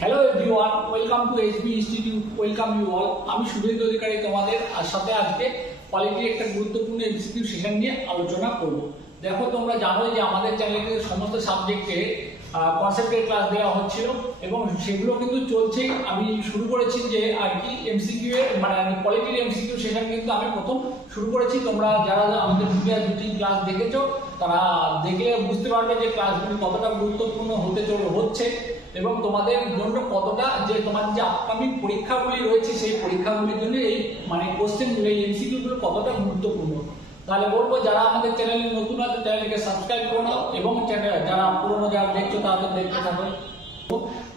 Hello everyone, welcome to SB institute. Welcome you all. আমি শুভেন্দু অধিকারী তোমাদের সাথে আজকে পলিটির একটা গুরুত্বপূর্ণ এমসিকিউ সেশন নিয়ে আলোচনা করব। দেখো, তোমরা জানো যে আমাদের চ্যানেলে সমস্ত সাবজেক্টে কনসেপ্টের ক্লাস দেওয়া হচ্ছিল এবং সেগুলো কিন্তু চলছেই। আমি শুরু করেছি যে আর কি এমসিকিউ এর পলিটির এমসিকিউ সেশন কিন্তু আমি প্রথম শুরু করেছি। তোমরা যারা আমাদের প্রিভিয়াস দুটি ক্লাস দেখেছো তারা দেখলে বুঝতে পারবে যে ক্লাসগুলি কতটা গুরুত্বপূর্ণ হচ্ছে এবং তোমাদের জন্য কতটা তোমাদের যে আপকামিং পরীক্ষাগুলি রয়েছে সেই পরীক্ষাগুলির জন্য এই কোশ্চেনগুলো, এই এমসিকিউ গুলো কতটা গুরুত্বপূর্ণ। তাহলে বলবো, যারা আমাদের চ্যানেলে নতুন আছে চ্যানেলকে সাবস্ক্রাইব করে নাও এবং যারা পুরোনো যারা দেখছো তাদের দেখতে থাকো।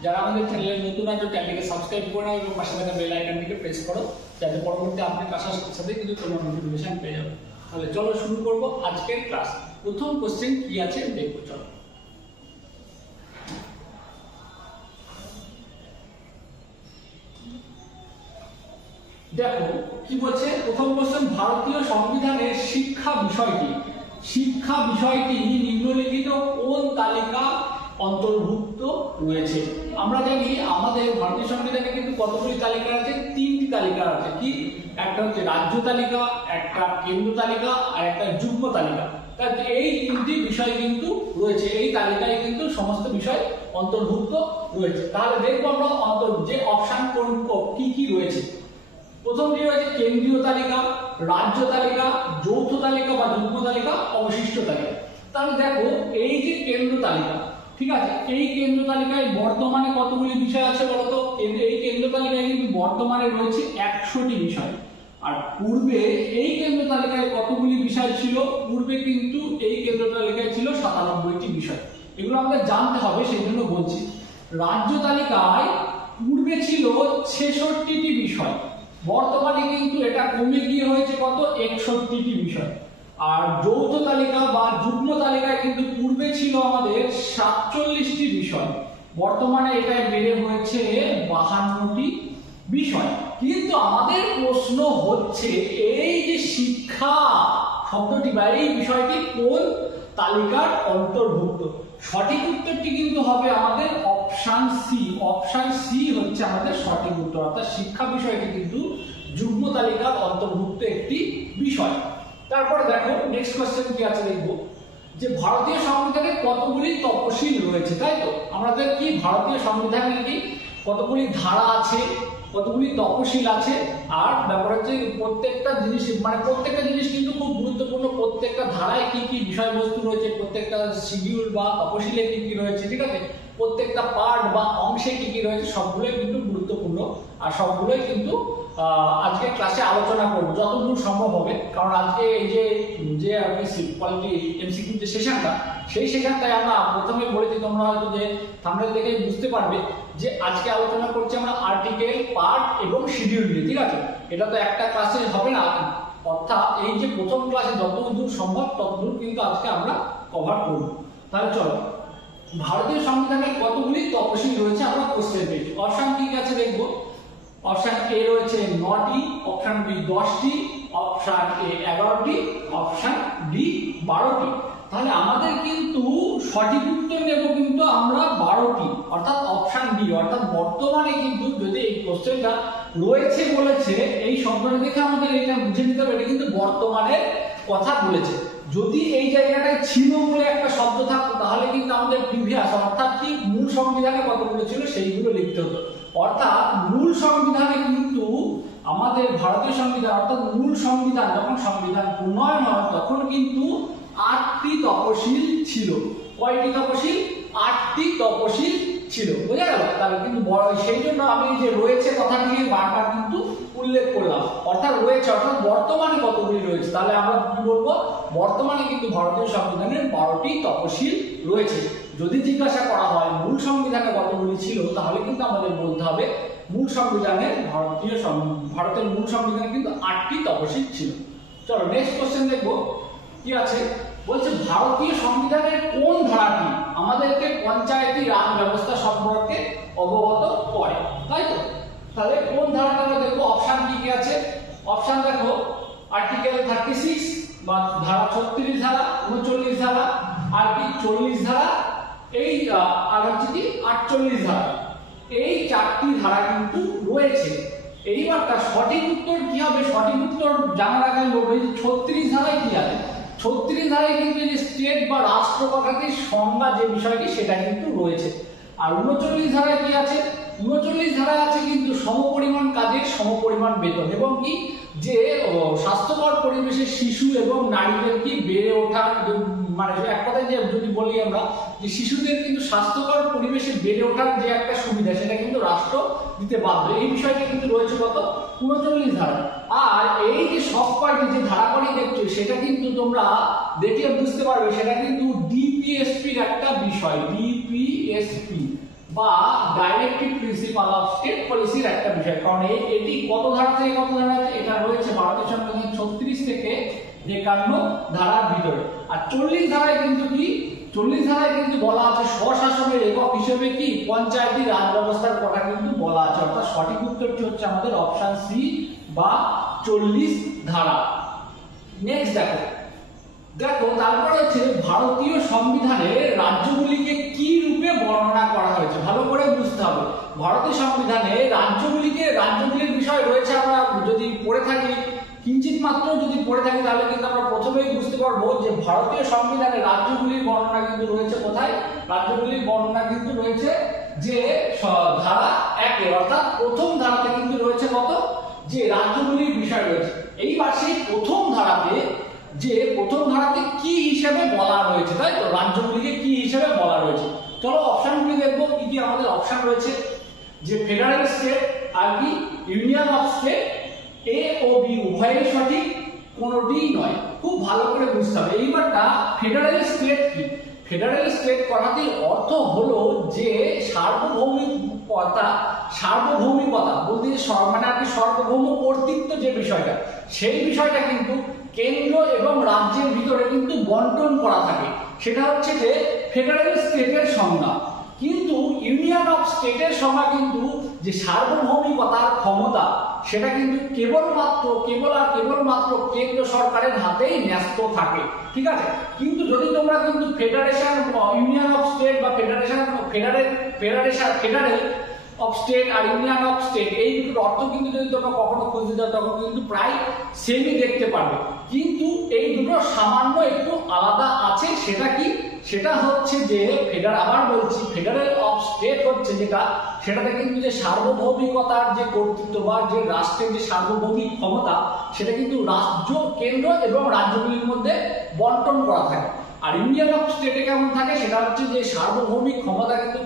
যারা আমাদের চ্যানেলে নতুন আছে চ্যানেলকে সাবস্ক্রাইব করে নাও এবং পাশে থাকা বেল আইকনটিকে প্রেস করো, যাতে পরবর্তী আপডেট আসার সাথে কিন্তু তোমরা নোটিফিকেশন পেয়ে যাবে। তাহলে চলো শুরু করবো আজকের ক্লাস। প্রথম কোশ্চেন কি আছে দেখবো, চলো। দেখো কি বলছে প্রথম কোশ্চেন, ভারতীয় সংবিধানের শিক্ষা বিষয়টি নিম্নলিখিত কোন তালিকা অন্তর্ভুক্ত রয়েছে? আমরা জানি আমাদের ভারতীয় সংবিধানে কিন্তু কতগুলি তালিকা আছে? তিনটি তালিকা আছে। কি? একটা হচ্ছে রাজ্য তালিকা, একটা কেন্দ্র তালিকা আর একটা যুগ্ম তালিকা। এই তিনটি বিষয় কিন্তু রয়েছে, এই তালিকায় কিন্তু সমস্ত বিষয় অন্তর্ভুক্ত রয়েছে। তাহলে দেখবো আমরা যে অপশন কি কি রয়েছে। প্রথমটি রয়েছে কেন্দ্রীয় তালিকা, রাজ্য তালিকা, যৌথ তালিকা বা যুগ্ম তালিকা, অবশিষ্ট তালিকা। তাহলে দেখো, এই যে কেন্দ্র তালিকা, ঠিক আছে, এই কেন্দ্র তালিকায় বর্তমানে কতগুলি বিষয় আছে বলতো? এই কেন্দ্র তালিকায় কিন্তু বর্তমানে রয়েছে 100টি বিষয়। আর পূর্বে এই কেন্দ্র তালিকায় কতগুলি বিষয় ছিল? পূর্বে কিন্তু এই কেন্দ্র তালিকায় ছিল 97টি বিষয়। এগুলো আমাদের জানতে হবে, সেই জন্য বলছি। রাজ্য তালিকায় পূর্বে ছিল 66টি বিষয়, বর্তমানে কিন্তু এটা কমে গিয়ে হয়েছে কত? 61টি বিষয়। আর যৌথ তালিকা বা যুগ্ম তালিকায় কিন্তু পূর্বে ছিল আমাদের 47টি বিষয়, বর্তমানে এটা বেড়ে হয়েছে 52টি বিষয়। কিন্তু আমাদের প্রশ্ন হচ্ছে, এই যে শিক্ষা শব্দটি বা এই বিষয়টি কোন তালিকার অন্তর্ভুক্ত? সঠিক উত্তরটি কিন্তু হবে আমাদের অপশন সি। অপশন সি হচ্ছে আমাদের সঠিক উত্তর, অর্থাৎ শিক্ষা বিষয়টি কিন্তু যুগ্ম তালিকার অন্তর্ভুক্ত একটি বিষয়। তারপরে দেখো নেক্সট কোশ্চেন কি আছে দেখবো, যে ভারতীয় সংবিধানে কতগুলি তফসিল রয়েছে, তাই তো? আমাদের কি ভারতীয় সংবিধানে কি কতগুলি ধারা আছে, কতগুলি তফসিল আছে, আর ব্যাপার হচ্ছে প্রত্যেকটা জিনিস কিন্তু খুব গুরুত্বপূর্ণ। প্রত্যেকটা ধারায় কি কি বিষয়বস্তু রয়েছে, প্রত্যেকটা শিডিউল বা তফসিলে কি কি রয়েছে, ঠিক আছে, প্রত্যেকটা পার্ট বা অংশে কি কি রয়েছে, সবগুলোই কিন্তু গুরুত্বপূর্ণ। আর সবগুলোই কিন্তু আজকে ক্লাসে আলোচনা করবো যতদূর সম্ভব হবে। কারণ আজকে এই যে পলিটি এমসিকিউ যে সেশনটা, সেই সেশনটাই আমরা প্রথমে বলেছি, তোমরা হয়তো যে থাম্বনেল দেখে বুঝতে পারবে যে আজকে আলোচনা করছি আমরা আর্টিকেল, পার্ট এবং শিডিউল নিয়ে, ঠিক আছে? এটা তো একটা ক্লাসে হবে না, অর্থাৎ এই যে প্রথম ক্লাসে যতদূর সম্ভব ততদূর কিন্তু আজকে আমরা কভার করব। তাহলে চলো, ভারতীয় সংবিধানের কতগুলি তফসিল রয়েছে আমরা কোশ্চেন পেয়েছি। অপশন কি আছে দেখবো। অপশন এ রয়েছে 9টি, অপশন বি 10টি, অপশন এ 11টি, অপশন ডি 12টি। তাহলে আমাদের কিন্তু সঠিক উত্তর নেব কিন্তু আমরা 12টি, অর্থাৎ অপশন ডি। অর্থাৎ বর্তমানে কিন্তু যদি এই কোশ্চেনটা রয়েছে বলেছে, এই শব্দটা দেখে আমাদের এটা বুঝে নিতে হবে এটা কিন্তু বর্তমানের কথা বলেছে। যদি এই জায়গাটায় ছিল বলে একটা শব্দ থাকতো তাহলে কিন্তু আমাদের প্রিভিয়াস, অর্থাৎ কি মূল সংবিধানে কতগুলো ছিল সেইগুলো লিখতে হতো। অর্থাৎ মূল সংবিধানে কিন্তু আমাদের ভারতীয় সংবিধান, অর্থাৎ মূল সংবিধান যখন সংবিধান প্রণয়ন হয় তখন কিন্তু 8টি তফসিল ছিল। কয়টি তফসিল? 8টি তফসিল ছিল। বোঝা গেল? তাহলে কিন্তু সেই জন্য আমি যে রয়েছে কথাটি বারবার কিন্তু উল্লেখ করলাম, অর্থাৎ রয়েছে, অর্থাৎ বর্তমানে কতগুলি রয়েছে। তাহলে আমরা কি বলবো? বর্তমানে কিন্তু ভারতীয় সংবিধানের 12টি তফসিল রয়েছে। যদি জিজ্ঞাসা করা হয় মূল সংবিধানে কতগুলি ছিল, তাহলে কিন্তু আমাদের বলতে হবে মূল সংবিধানের ভারতের মূল সংবিধানে কিন্তু 8টি তফসিল ছিল। চলো নেক্সট কোশ্চেন দেখবো কি আছে। বলছে ভারতীয় সংবিধানের কোন ধারাটি আমাদেরকে পঞ্চায়েতি রাজ ব্যবস্থা সম্পর্কে অবগত করে, তাই তো? তাহলে কোন ধারাটা আমরা দেখবো। অপশন কি কি আছে? অপশন দেখো, আর্টিকেল 36 বা ধারা 36 ধারা, 39 ধারা, আর কি 40 ধারা, এই আর হচ্ছে কি 48 ধারা। এই 4টি ধারা কিন্তু রয়েছে। এইবারটা সঠিক উত্তর কি হবে? সঠিক উত্তর জানার আগে আমি বলবো 36 ধারায় কি আছে। 36 ধারায় কিন্তু যে স্টেট বা রাষ্ট্র কথাটির সংজ্ঞা যে বিষয়টি সেটা কিন্তু রয়েছে। আর 39 ধারায় কি আছে? 39 ধারায় আছে কিন্তু সমপরিমাণ কাজের সমপরিমাণ বেতন, এবং কি যে স্বাস্থ্যকর পরিবেশে শিশু এবং নারীদের কি বেড়ে ওঠা, মানে এক কথায় যে যদি বলি আমরা যে শিশুদের কিন্তু স্বাস্থ্যকর পরিবেশে বেড়ে ওঠার যে একটা সুবিধা সেটা কিন্তু রাষ্ট্র দিতে বাধ্য। এই বিষয়টা কিন্তু রয়েছে কত? 39 ধারা। আর এই যে সব কয়টি যে ধারাগুলি দেখছো সেটা কিন্তু তোমরা দেখে বুঝতে পারবে সেটা কিন্তু ডিপিএসপির একটা বিষয়, ডিপিএসপি বা ডাইরেক্টিভ প্রিন্সিপাল অফ স্টেট পলিসির একটা বিষয়। কারণ এটি কত ধারা থেকে কত ধারা আছে? এটা রয়েছে ভারতীয় সংবিধান 36 থেকে 51 ধারার ভিতরে। আর 40 ধারায় কিন্তু কি, 40 ধারায় কিন্তু বলা আছে স্বশাসনের একক হিসেবে কি পঞ্চায়েতি রাজ ব্যবস্থার কথা কিন্তু বলা আছে। অর্থাৎ সঠিক উত্তরটি হচ্ছে আমাদের অপশন সি বা 40 ধারা। নেক্সট দেখো তারপরে হচ্ছে ভারতীয় সংবিধানে রাজ্যগুলিকে কি রূপে বর্ণনা করা হয়েছে, ভালো করে বুঝতে হবে। ভারতীয় সংবিধানে রাজ্যগুলির বিষয় রয়েছে, আমরা যদি পড়ে থাকি কিঞ্চিত মাত্র যদি পড়ে থাকি তাহলে কিন্তু আমরা প্রথমেই বুঝতে পারবো যে ভারতীয় সংবিধানে রাজ্যগুলির বর্ণনা কিন্তু রয়েছে কোথায়? রাজ্যগুলির বর্ণনা কিন্তু রয়েছে যে ধারা 1-এ, অর্থাৎ প্রথম ধারাতে কিন্তু রয়েছে কত? যে রাজ্যগুলির বিষয় রয়েছে। এইবার সেই প্রথম ধারাতে কি হিসেবে বলা রয়েছে, তাই তো? রাজ্যগুলিকে কি হিসেবে বলা রয়েছে। চলো অপশনগুলি দেখবো কি কি আমাদের অপশন রয়েছে। যে ফেডারেল স্টেট আর কি ইউনিয়ন অফ স্টেট, এ ও বি উভয়ই সঠিক, কোনোটিই নয়। খুব ভালো করে বুঝতে হবে। এইবারটা ফেডারেল স্টেট কি? ফেডারেল স্টেট কথাটির অর্থ হলো যে সার্বভৌমিকতা বলতে মানে আর কি সার্বভৌম কর্তৃত্ব যে বিষয়টা, সেই বিষয়টা কিন্তু কেন্দ্র এবং রাজ্যের ভিতরে কিন্তু বন্টন করা থাকে। সেটা হচ্ছে যে ফেডারেল স্টেটের সংজ্ঞা। কিন্তু ইউনিয়ন অফ স্টেটের সংজ্ঞা কিন্তু যে সার্বভৌমিকতার ক্ষমতা সেটা কিন্তু কেবলমাত্র কেন্দ্র সরকারের হাতেই ন্যস্ত থাকে, ঠিক আছে? কিন্তু যদি তোমরা কিন্তু ফেডারেশন ইউনিয়ন অফ স্টেট বা ফেডারেল অফ স্টেট আর ইউনিয়ন অফ স্টেট এই দুটোর অর্থ কিন্তু যদি তোমরা কখনো খুঁজতে যাও তখন কিন্তু প্রায় সেমই দেখতে পারবে। কিন্তু এই দুটো সামান্য একটু আলাদা আছে। সেটা কি? সেটা হচ্ছে যে ফেডারেল অফ স্টেট হচ্ছে যেটা, সেটাতে কিন্তু যে সার্বভৌমিকতার যে কর্তৃত্ব বা যে রাষ্ট্রের যে সার্বভৌমিক ক্ষমতা সেটা কিন্তু কেন্দ্র এবং রাজ্যগুলির মধ্যে বন্টন করা থাকে। আর ইউনিয়ন অফ স্টেটে কেমন থাকে? সেটা হচ্ছে যে সার্বভৌমিক ক্ষমতা কিন্তু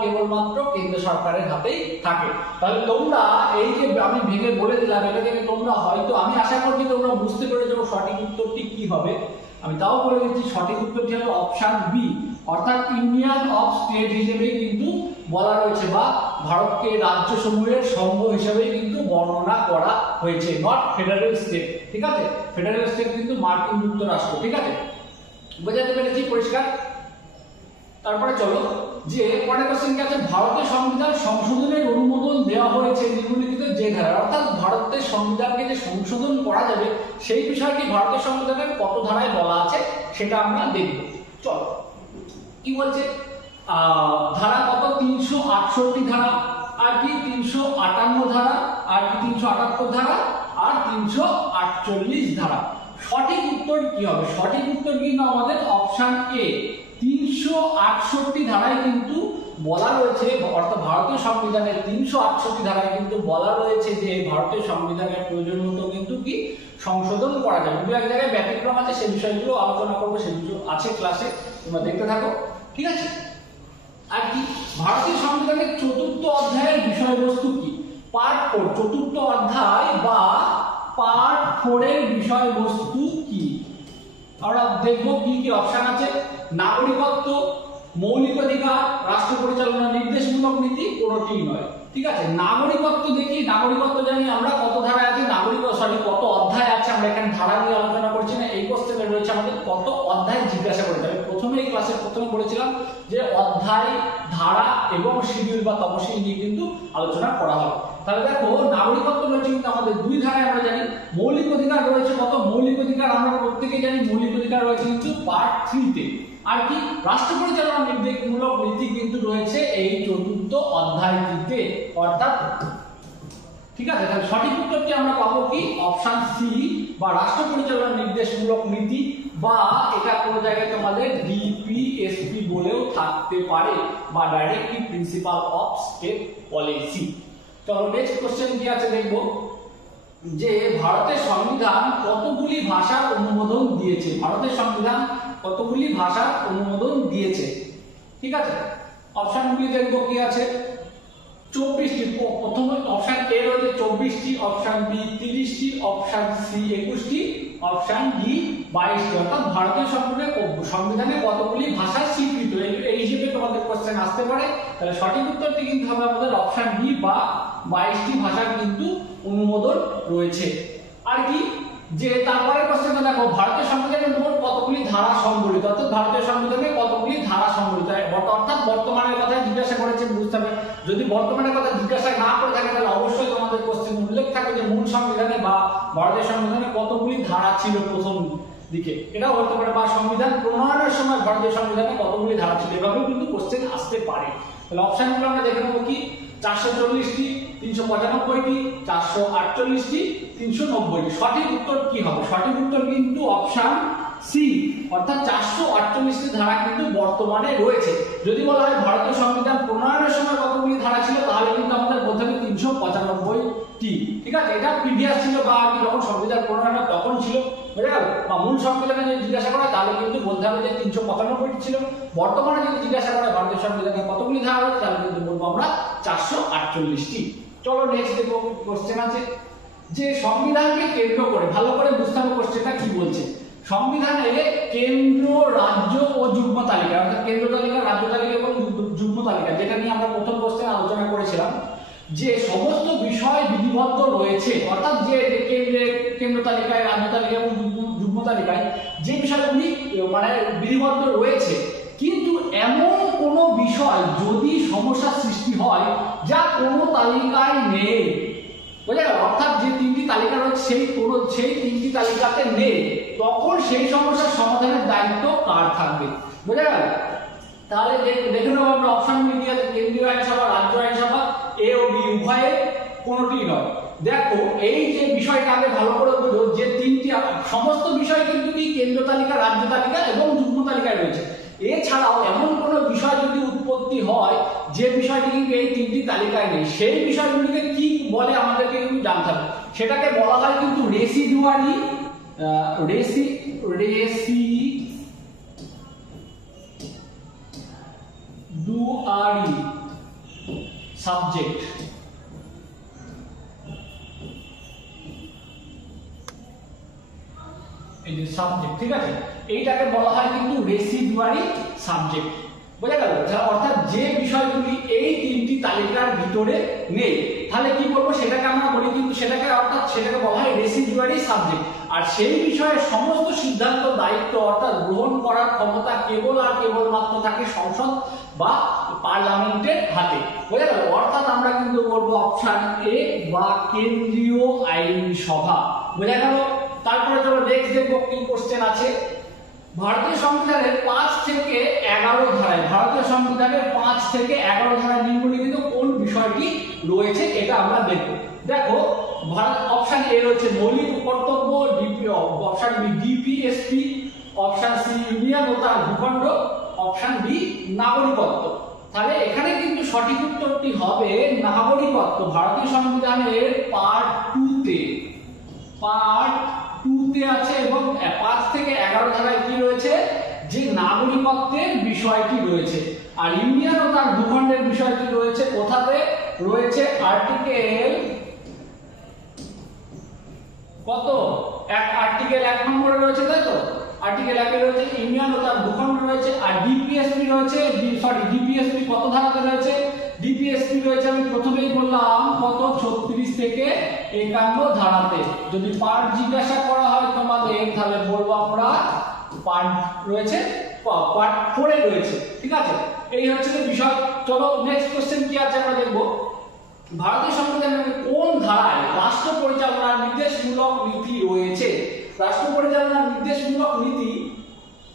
কেবলমাত্র কেন্দ্র সরকারের হাতেই থাকে। তাহলে তোমরা এই যে আমি ভেঙে বলে দিলাম, এটা থেকে তোমরা হয়তো, আমি আশা করছি তোমরা বুঝতে পেরেছো সঠিক উত্তরটি কি হবে। আমি তাও বলে দিচ্ছি সঠিক উত্তরটি হলো অপশন বি, অর্থাৎ ইউনিয়ন অফ স্টেট হিসেবে কিন্তু বলা রয়েছে, বা ভারতকে রাজ্য সমূহের সংঘ হিসেবে কিন্তু বর্ণনা করা হয়েছে, নট ফেডারেল স্টেট, ঠিক আছে? ফেডারেল স্টেট কিন্তু মার্কিন যুক্তরাষ্ট্র, ঠিক আছে? বোঝাতে পেরেছি? পরিষ্কার? তারপরে চলো যে পরের কোশ্চেন কি আছে। ভারতের সংবিধান সংশোধনের অনুমোদন দেওয়া হয়েছে নিম্নলিখিত যে ধারা, অর্থাৎ ভারতের সংবিধানকে যে সংশোধন করা যাবে সেই বিষয়টি ভারতের সংবিধানের কত ধারায় বলা আছে সেটা আমরা দেখব। চলো কি বলছে ধারা কত? 368 ধারা, আর কি 358 ধারা, আর কি 378 ধারা, আর 348 ধারা। সঠিক উত্তর কি হবে? সঠিক উত্তর কিন্তু আমাদের অপশন এ 368 ধারায় কিন্তু বলা রয়েছে, অর্থাৎ ভারতীয় সংবিধানের 368 ধারায় কিন্তু বলা রয়েছে যে ভারতীয় সংবিধানের প্রয়োজন মতো কিন্তু কি সংশোধন করা যাবে। দু এক জায়গায় ব্যতিক্রম আছে, সেই বিষয়গুলো আলোচনা করবো, সেগুলো আছে ক্লাসে, তোমরা দেখতে থাকো, ঠিক আছে? আর কি ভারতীয় সংবিধানের 4th অধ্যায়ের বিষয়বস্তু কি? পার্ট 4, 4th অধ্যায় বা পার্ট 4 এর বিষয়বস্তু কি? আমরা দেখবো কি কি অপশন আছে। নাগরিকত্ব, মৌলিক অধিকার, রাষ্ট্র পরিচালনা নির্দেশমূলক নীতি, কোনোটিই নয়, ঠিক আছে? নাগরিকত্ব দেখি। নাগরিকত্ব জানি আমরা কত ধারায় আছে, কত অধ্যায় আছে, আমরা এখানে ধারা নিয়ে আলোচনা করছি না। এই কোশ্চেনে রয়েছে আমাদের কত অধ্যায় জিজ্ঞাসা করেছে। আমি প্রথমে এই ক্লাসের প্রথমে বলেছিলাম যে অধ্যায়, ধারা এবং শিডিউল বা তপশিল নিয়ে কিন্তু আলোচনা করা হবে। তাহলে দেখো নাগরিকত্ব রয়েছে কিন্তু আমাদের 2 ধারায়, আমরা জানি। মৌলিক অধিকার রয়েছে কত? মৌলিক অধিকার আমরা প্রত্যেকেই জানি, মৌলিক অধিকার রয়েছে কিন্তু পার্ট 3 তে। আর কি রাষ্ট্র পরিচালনা নির্দেশমূলক নীতি কিন্তু রয়েছে এই চতুর্থ অধ্যায়টিতে, অর্থাৎ ঠিক আছে। তাহলে সঠিক উত্তরটি আমরা পাবো কি অপশন সি, বা রাষ্ট্র পরিচালনা নির্দেশমূলক নীতি, বা এটা কোনো জায়গায় তোমাদের ডিপিএসপি বলেও থাকতে পারে, বা directly principal of state policy. চলো নেক্সট কোশ্চেন কি আছে দেখবো, যে ভারতের সংবিধান কতগুলি ভাষার অনুমোদন দিয়েছে। ভারতের সংবিধান কতগুলি ভাষার অনুমোদন দিয়েছে, ঠিক আছে। অপশনগুলি দেখবো কি আছে, 24টি। প্রথম অপশন এ রয়েছে 24টি, অপশন বি 30টি, অপশন সি 21টি, অপশন ডি 22টি। অর্থাৎ ভারতীয় সংবিধানে কতগুলি ভাষা স্বীকৃত, এই হিসেবে তোমাদের কোশ্চেন আসতে পারে। তাহলে সঠিক উত্তরটি কিন্তু হবে আমাদের অপশন বি, বা 22টি ভাষার কিন্তু অনুমোদন রয়েছে। আর কি যে তারপরে কোশ্চেনটা দেখো, ভারতীয় সংবিধানে মোট কতগুলি ধারা সংবলিত, অর্থাৎ ভারতীয় সংবিধানে কতগুলি ধারা সংবলিত, অর্থাৎ বর্তমানের কথা জিজ্ঞাসা করেছে, বুঝতে হবে। যদি বর্তমানের কথা জিজ্ঞাসা না করে থাকে তাহলে অবশ্যই তোমাদের কোশ্চেন উল্লেখ থাকবে যে মূল সংবিধানে বা ভারতীয় সংবিধানে কতগুলি ধারা ছিল প্রথম দিকে, এটাও হতে পারে, বা সংবিধান প্রণয়নের সময় ভারতীয় সংবিধানে কতগুলি ধারা ছিল, এভাবেও কিন্তু কোশ্চেন আসতে পারে। তাহলে অপশনগুলো আমরা দেখে নেবো কি, 440টি, 395টি, 448টি, 390টি। সঠিক উত্তর কি হবে? সঠিক উত্তর কিন্তু অপশন সি, অর্থাৎ 448টি ধারা কিন্তু বর্তমানে রয়েছে। যদি বলা হয় ভারতীয় সংবিধান প্রণয়নের সময় কতগুলি ধারা ছিল, তাহলে কিন্তু আমাদের বলতে হবে 395টি, ঠিক আছে। এটা প্রিভিয়াস ছিল, বা যখন সংবিধান প্রণয়ন হয় তখন ছিল, বুঝে গেল। বা মূল সংবিধানে যদি জিজ্ঞাসা করা তাহলে কিন্তু বলতে হবে যে 395টি ছিল। বর্তমানে যদি জিজ্ঞাসা করা ভারতীয় সংবিধানে কতগুলি ধারা রয়েছে, তাহলে কিন্তু বলবো আমরা 448টি। চলো নেক্সট দেখো কোশ্চেন আছে, যে সংবিধানকে কেন্দ্র করে, ভালো করে বুঝতে হবে কোশ্চেনটা কি বলছে। সংবিধানে কেন্দ্র, রাজ্য ও যুগ্ম তালিকা, অর্থাৎ কেন্দ্র তালিকা, রাজ্য তালিকা এবং যুগ্ম তালিকা, যেটা নিয়ে আমরা প্রথম কোশ্চেনে আলোচনা করেছিলাম, যে সমস্ত বিষয় বিধিবদ্ধ রয়েছে, অর্থাৎ যে কেন্দ্র তালিকায়, রাজ্য তালিকা এবং যুগ্ম তালিকায় যে বিষয়গুলি মানে বিধিবদ্ধ রয়েছে, কিন্তু এমন কোনো বিষয় যদি সমস্যার সৃষ্টি হয় যা কোনো তালিকায় নেই, বুঝা গেল, অর্থাৎ যে তিনটি তালিকা রয়েছে সেই তিনটি তালিকাতে নেই, তখন সেই সমস্যার সমাধানের দায়িত্ব কার থাকবে, বুঝা গেল। তাহলে দেখে নেব আমরা অপশনগুলি কি আছে, কেন্দ্রীয় আইনসভা, রাজ্য আইনসভা, এ ও বি উভয়ের কোনোটি নয়। দেখো এই যে বিষয়টা আগে ভালো করে বুঝো, যে তিনটি সমস্ত বিষয় কিন্তু কি কেন্দ্র তালিকা, রাজ্য তালিকা এবং যুগ্ম তালিকায় রয়েছে। এছাড়াও এমন কোনো বিষয় যদি উৎপত্তি হয় যে বিষয়টি কিন্তু এই তিনটি তালিকায় নেই, সেই বিষয়গুলিকে কি বলে আমাদেরকে কিন্তু জানতে হবে। সেটাকে বলা হয় কিন্তু রেসিডুয়ারি সাবজেক্ট। এই যে সাবজেক্ট, ঠিক আছে, এইটাকে বলা হয় কিন্তু রেসিডুয়ারি সাবজেক্ট, বোঝা গেল। অর্থাৎ যে বিষয়গুলি এই তিনটি তালিকার ভিতরে নেই, তাহলে কি করবো, সেটাকে আমরা বলি কিন্তু সেটাকে বলা হয় রেসিডুয়ারি সাবজেক্ট। আর সেই বিষয়ে সমস্ত সিদ্ধান্ত, দায়িত্ব অর্থাৎ গ্রহণ করার ক্ষমতা কেবল আর কেবলমাত্র থাকে সংসদ বা পার্লামেন্টের হাতে, বোঝা গেল। অর্থাৎ আমরা কিন্তু বলবো অপশন এ, বা কেন্দ্রীয় আইনসভা, বোঝা গেল। তারপরে চলো নেক্সট দেখবো কি কোশ্চেন আছে। ভারতীয় সংবিধানের 5 থেকে 11 ধারায়, ভারতীয় সংবিধানের 5 থেকে 11 ধারায় নিম্নলিখিত কোন বিষয়টি রয়েছে, এটা আমরা দেখব। দেখো অপশন এ রয়েছে মৌলিক কর্তব্য, option B DPSP, option C union ও তার ভূখণ্ড, অপশন ডি নাগরিকত্ব। তাহলে এখানে কিন্তু সঠিক উত্তরটি হবে নাগরিকত্ব। ভারতীয় সংবিধানের পার্ট 2 তে আছে, এবং 5 থেকে 11 ধারায় কি রয়েছে, যে নাগরিকত্বের বিষয়টি রয়েছে। আর ইউনিয়ন ও তার ভূখণ্ডের বিষয়টি রয়েছে কোথাতে, রয়েছে আর্টিকেল কত, আর্টিকেল 1 নম্বরে রয়েছে, তাই তো। আর্টিকেল 1 এ রয়েছে ইউনিয়ন ও তার ভূখণ্ড রয়েছে। আর ডিপিএসপি রয়েছে, ডিপিএসপি কত ধারাতে রয়েছে, ডিপিএসপি রয়েছে আমি প্রথমেই বললাম কত, 36 থেকে 51 ধারাতে। যদি পার্ট জিজ্ঞাসা করা হয় তোমাদের, তাহলে বলবো আমরা পার্ট রয়েছে, পার্ট 4 এ রয়েছে, ঠিক আছে। এই হচ্ছে যে বিষয়। চলো নেক্সট কোশ্চেন কি আছে আমরা দেখবো। ভারতীয় সংবিধানের কোন ধারায় রাষ্ট্র পরিচালনার নির্দেশমূলক নীতি রয়েছে? রাষ্ট্র পরিচালনার নির্দেশমূলক নীতি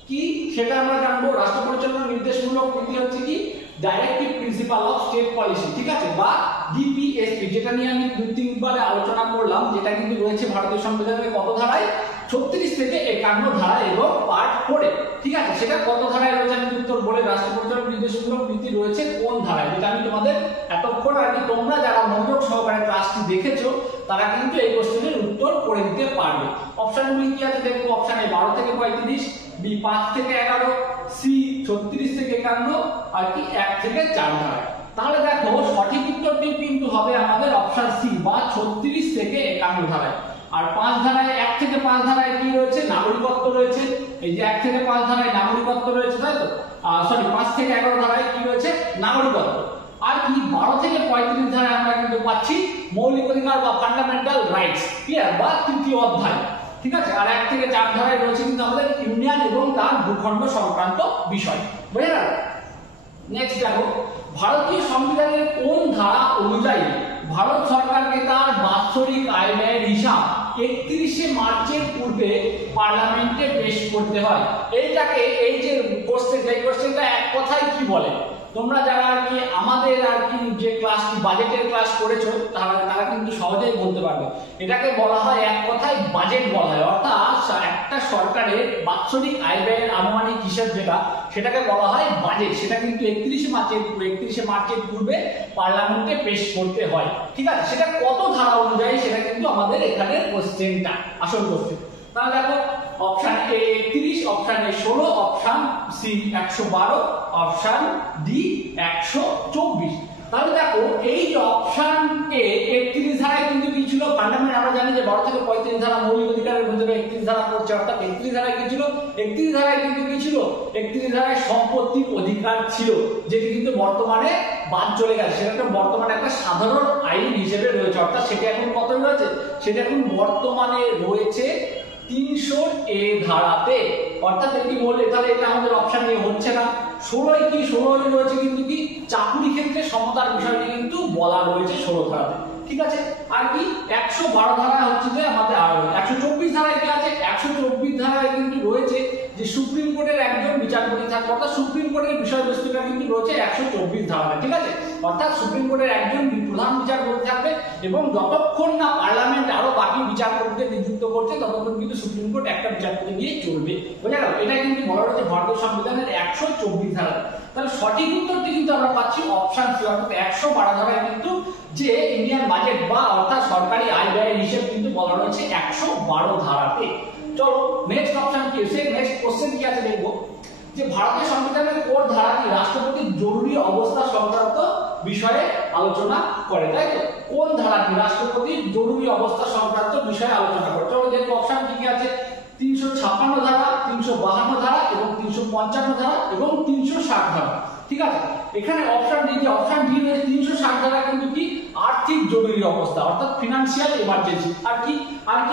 কি কি সেটা আমরা জানবো। রাষ্ট্র পরিচালনার নির্দেশমূলক নীতি হচ্ছে কি directive principle of state policy, ঠিক আছে, বা ডিপিএসপি, যেটা নিয়ে আমি 2-3 বারে আলোচনা করলাম, যেটা কিন্তু রয়েছে ভারতীয় সংবিধানের কত ধারায়, 36 থেকে 51 ধারায় এবং পার্ট 4-এ, ঠিক আছে। সেটা কত ধারায় রয়েছে আমি উত্তর বলে, রাষ্ট্র পরিচালনার নির্দেশমূলক নীতি রয়েছে কোন ধারায়, যেটা আমি তোমাদের এতক্ষণ আর কি তোমরা যারা মনোযোগ সহকারে ক্লাসটি দেখেছো তারা কিন্তু এই কোশ্চেনের উত্তর করে দিতে পারবে। অপশনগুলি কি আছে দেখো, অপশন এ 12 থেকে 35, বি 5 থেকে 11, সি 36 থেকে 51 আর কি 1 থেকে 4 ধারায়। তাহলে দেখো সঠিক উত্তরটি কিন্তু হবে আমাদের অপশন সি বা 36 থেকে 51 ধারায়। আর 5 ধারায় 1 থেকে 5 ধারায় কি রয়েছে, নাগরিকত্ব রয়েছে। এই যে 1 থেকে 5 ধারায় নাগরিকত্ব রয়েছে, তাই তো, সরি 5 থেকে 11 ধারায় কি রয়েছে, নাগরিকত্ব। আর কি 12 থেকে 35 ধারায় আমরা কিন্তু পাচ্ছি মৌলিক অধিকার বা ফান্ডামেন্টাল রাইটস, ক্লিয়ার, বা তৃতীয় অধ্যায়, ঠিক আছে। আর 1 থেকে 4 ধারায় রয়েছে কিন্তু আমাদের ইউনিয়ন এবং তার ভূখণ্ড সংক্রান্ত বিষয়, বুঝে গেল। নেক্সট দেখো, ভারতীয় সংবিধানের কোন ধারা অনুযায়ী ভারত সরকারকে তার বাৎসরিক আয় ব্যয়ের হিসাব 31শে মার্চের পূর্বে পার্লামেন্টে পেশ করতে হয়। এইটাকে এই যে কোশ্চেনটা এক কথায় কি বলে, তোমরা যারা আর কি আমাদের আর কি যে ক্লাসটি বাজেটের ক্লাস করেছো তারা কিন্তু সহজেই বলতে পারবে। এটাকে বলা হয় এক কথায় বাজেট বলা হয়, অর্থাৎ একটা সরকারের বাৎসরিক আয় ব্যয়ের আনুমানিক হিসাব যেটা, সেটাকে বলা হয় বাজেট। সেটা কিন্তু 31শে মার্চের পূর্বে পার্লামেন্টে পেশ করতে হয়, ঠিক আছে। সেটা কত ধারা অনুযায়ী সেটা কিন্তু আমাদের এখানে কোশ্চেনটা, আসল কোশ্চেন। তাহলে দেখো option A 31, option A 16, option C 112, option D 124। তাহলে দেখো এই যে অপশন এ 31 ধারায় কিন্তু কি ছিল, ফান্ডামেন্টাল, আমরা জানি যে 12 থেকে 35 ধারা মৌলিক অধিকারের মধ্যে 31 ধারা পড়ছে, অর্থাৎ 31 ধারায় কি ছিল, 31 ধারায় কিন্তু কি ছিল, 31 ধারায় সম্পত্তির অধিকার ছিল, যেটি কিন্তু বর্তমানে বাদ চলে গেছে। সেটা বর্তমানে একটা সাধারণ আইন হিসেবে রয়েছে, অর্থাৎ সেটা এখন কত রয়েছে, সেটা এখন বর্তমানে রয়েছে 300 এ ধারাতে। অর্থাৎ এটি বললে তাহলে এটা আমাদের অপশন এ হচ্ছে না। 16 রয়েছে কিন্তু কি চাকুরি ক্ষেত্রে সমতার বিষয়টি কিন্তু বলা রয়েছে 16 ধারাতে, ঠিক আছে। আর কি 112 ধারা হচ্ছে যে আমাদের, আর 124 ধারায় কি আছে, 124 ধারায় কিন্তু রয়েছে যে সুপ্রিম কোর্টের একজন বিচারপতি থাকবে, অর্থাৎ সুপ্রিম কোর্টের বিষয়বস্তুটা কিন্তু রয়েছে 124 ধারায়, ঠিক আছে। অর্থাৎ সুপ্রিম কোর্টের একজন প্রধান বিচারপতি থাকবে এবং যতক্ষণ না পার্লামেন্ট আরো বাকি বিচারপতিদের নিযুক্ত করছে ততক্ষণ কিন্তু সুপ্রিম কোর্ট একটা বিচারপতি নিয়ে চলবে, বুঝা গেল। এটা কিন্তু বলা রয়েছে ভারতীয় সংবিধানের 124 ধারা। তাহলে সঠিক উত্তরটি কিন্তু আমরা পাচ্ছি অপশন সি, অর্থাৎ 112 ধারায় কিন্তু যে ইন্ডিয়ান বাজেট বা অর্থাৎ সরকারি আয় ব্যয়ের হিসেব কিন্তু বলা রয়েছে 112 ধারাতে। চলো নেক্সট অপশন কি, নেক্সট কোশ্চেন কি আছে দেখবো, যে ভারতীয় সংবিধানের কোন ধারাটি রাষ্ট্রপতির জরুরি অবস্থা সংক্রান্ত বিষয়ে আলোচনা করে, তাই তো, কোন ধারাটি রাষ্ট্রপতির জরুরি অবস্থা সংক্রান্ত বিষয়ে আলোচনা করে। চলো দেখো অপশন কি কি আছে, 356 ধারা, 352 ধারা এবং 355 ধারা এবং 360 ধারা, ঠিক আছে। এখানে অপশন ডি, যে অপশন ডি রয়েছে 360 ধারা কিন্তু কি আর্থিক জরুরি অবস্থা, অর্থাৎ ফিনান্সিয়াল এমার্জেন্সি। আর কি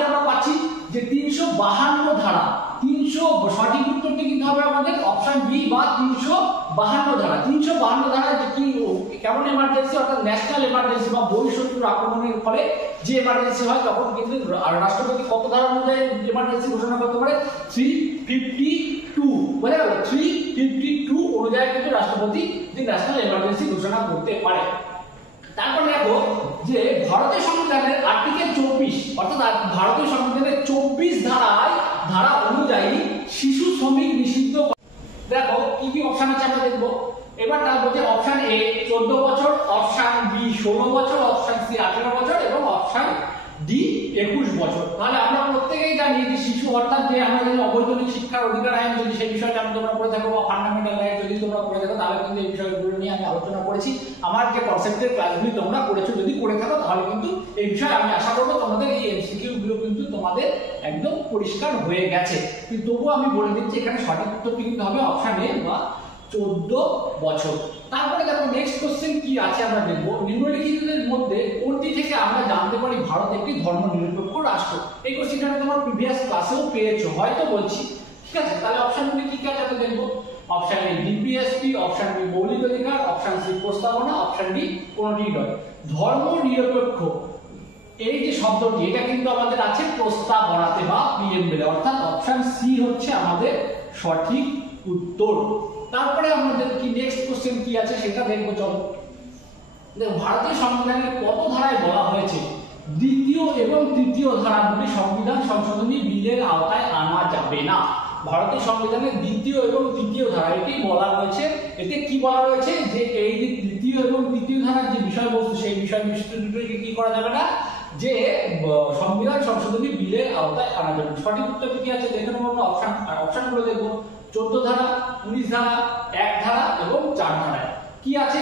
আমরা পাচ্ছি যে 352 ধারা, সঠিক উত্তরটি কিন্তু হবে আমাদের অপশন বি বা 352 ধারা। 352 ধারা যে কি কেমন এমার্জেন্সি, অর্থাৎ ন্যাশনাল এমার্জেন্সি বা বহিঃশত্রুর আক্রমণের ফলে যে এমার্জেন্সি হয় তখন কিন্তু রাষ্ট্রপতি কত ধারা অনুযায়ী এমার্জেন্সি ঘোষণা করতে পারে, 352, বুঝা গেল, 352 অনুযায়ী কিন্তু রাষ্ট্রপতি যে ন্যাশনাল এমার্জেন্সি ঘোষণা করতে পারে। তারপর দেখো যে ভারতীয় সংবিধানের আর্টিকেল 24, অর্থাৎ ভারতীয় সংবিধানের 24 ধারা অনুযায়ী শিশু শ্রমিক নিষিদ্ধ। দেখো কি কি অপশন আছে আমরা দেখবো। এবার তার বলছে অপশন এ 14 বছর, অপশন বি 16 বছর, অপশন সি 18 বছর এবং অপশন ডি 21 বছর। তাহলে আমরা প্রত্যেকেই জানি যে শিশু অর্থাৎ যে আমাদের অবৈতনিক শিক্ষার অধিকার আইন, যদি সেই বিষয়টা আমি তোমরা পড়ে থাকো বা ফান্ডামেন্টাল রাইট যদি তোমরা পড়ে থাকো তাহলে কিন্তু এই বিষয়গুলো নিয়ে আমি আলোচনা করেছি। আমার যে কনসেপ্টের ক্লাসগুলি তোমরা করেছো, যদি করে থাকো তাহলে কিন্তু এই বিষয়ে আমি আশা করবো তোমাদের এই এমসিকিউ গুলো কিন্তু তোমাদের একদম পরিষ্কার হয়ে গেছে। কিন্তু তবুও আমি বলে দিচ্ছি এখানে সঠিক উত্তরটি কিন্তু হবে অপশন এ বা 14 বছর। তারপরে দেখো নেক্সট কোশ্চেন কি আছে আমরা দেখবো, নিম্নলিখিতদের মধ্যে কোনটি থেকে আমরা জানতে পারি ভারত একটি ধর্মনিরপেক্ষ রাষ্ট্র। এই কোশ্চেনটা তোমরা প্রিভিয়াস ক্লাসেও পেয়েছো হয়তো বলছি, ঠিক আছে। তাহলে অপশনগুলি কি কি আছে আমরা দেখবো। Option A DPSP, option B মৌলিক অধিকার, অপশন সি প্রস্তাবনা, অপশন ডি কোনটি নয়। ধর্মনিরপেক্ষ এই যে শব্দটি এটা কিন্তু আমাদের আছে প্রস্তাবনাতে বা প্রিএমবেলে, অর্থাৎ অপশন সি হচ্ছে আমাদের সঠিক উত্তর। তারপরে আমাদের কি নেক্সট কোশ্চেন কি আছে সেটা দেখবো। চলো দেখো, ভারতীয় সংবিধানের কত ধারায় বলা হয়েছে দ্বিতীয় এবং তৃতীয় ধারাগুলি সংবিধান সংশোধনী বিলের আওতায় আনা যাবে না? ভারতীয় সংবিধানের দ্বিতীয় এবং তৃতীয় ধারা এটি বলা রয়েছে। এতে কি বলা রয়েছে যে এই যে দ্বিতীয় এবং তৃতীয় ধারার যে বিষয়বস্তু সেই বিষয়বস্তুটিকে কি করা যাবে না, যে সংবিধান সংশোধনী বিলের আওতায় আনা যাবে। সঠিক উত্তর কি আছে দেখে নেবো আমরা। অপশনগুলো দেখবো। 14 ধারা, 19 ধারা, 1 ধারা এবং 4 ধারায় কি আছে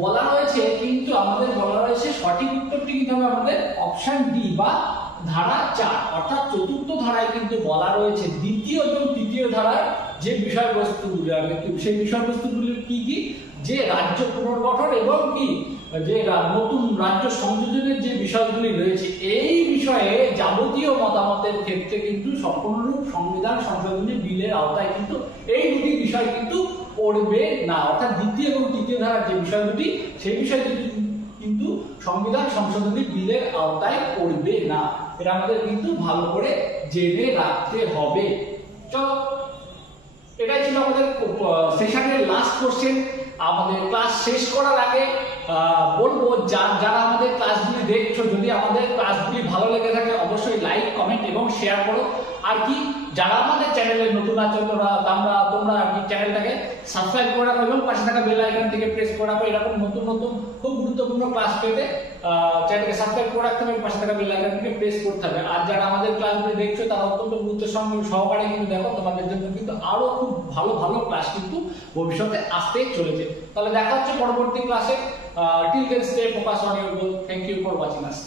বলা রয়েছে। কিন্তু আমাদের বলা রয়েছে সঠিক উত্তরটি কিন্তু হবে আমাদের অপশন ডি বা ধারা 4, অর্থাৎ চতুর্থ ধারায় কিন্তু বলা রয়েছে দ্বিতীয় এবং তৃতীয় ধারার যে বিষয়বস্তুগুলি সেই বিষয়বস্তুগুলি কি কি, যে রাজ্য পুনর্গঠন এবং কি যে নতুন রাজ্য সংযোজনের যে বিষয়গুলি রয়েছে এই বিষয়ে যাবতীয় মতামতের ক্ষেত্রে কিন্তু সম্পূর্ণরূপ সংবিধান সংশোধনী বিলের আওতায় কিন্তু এই দুটি বিষয় কিন্তু পড়বে না। অর্থাৎ দ্বিতীয় এবং তৃতীয় ধারার যে বিষয়গুলি সেই বিষয়গুলি কিন্তু সংবিধান সংশোধনী বিলের আওতায় পড়বে না। এটা আমাদের কিন্তু ভালো করে জেনে রাখতে হবে। চলো, এটাই ছিল আমাদের সেশনের লাস্ট কোশ্চেন। আমাদের ক্লাস শেষ করার আগে বলবো, যারা আমাদের ক্লাসগুলি দেখছো, যদি আমাদের ক্লাসগুলি ভালো লেগে থাকে অবশ্যই লাইক, কমেন্ট এবং শেয়ার করো। আর কি যারা আমাদের চ্যানেলে নতুন আছো তোমরা আর কি চ্যানেলটাকে সাবস্ক্রাইব করে রাখো এবং পাশে থাকা বেল আইকন থেকে প্রেস করে রাখো। এরকম নতুন নতুন খুব গুরুত্বপূর্ণ ক্লাস পেতে চ্যানেলকে সাবস্ক্রাইব করে রাখতে হবে, পাশে থাকা বেল আইকন থেকে প্রেস করতে হবে। আর যারা আমাদের ক্লাসগুলি দেখছো তারা অত্যন্ত গুরুত্বের সঙ্গে সহকারে কিন্তু দেখো, তোমাদের জন্য কিন্তু আরো খুব ভালো ভালো ক্লাস কিন্তু ভবিষ্যতে আসতে চলেছে। তাহলে দেখা হচ্ছে পরবর্তী ক্লাসে। Till then stay focus on your goal. Thank you for watching us.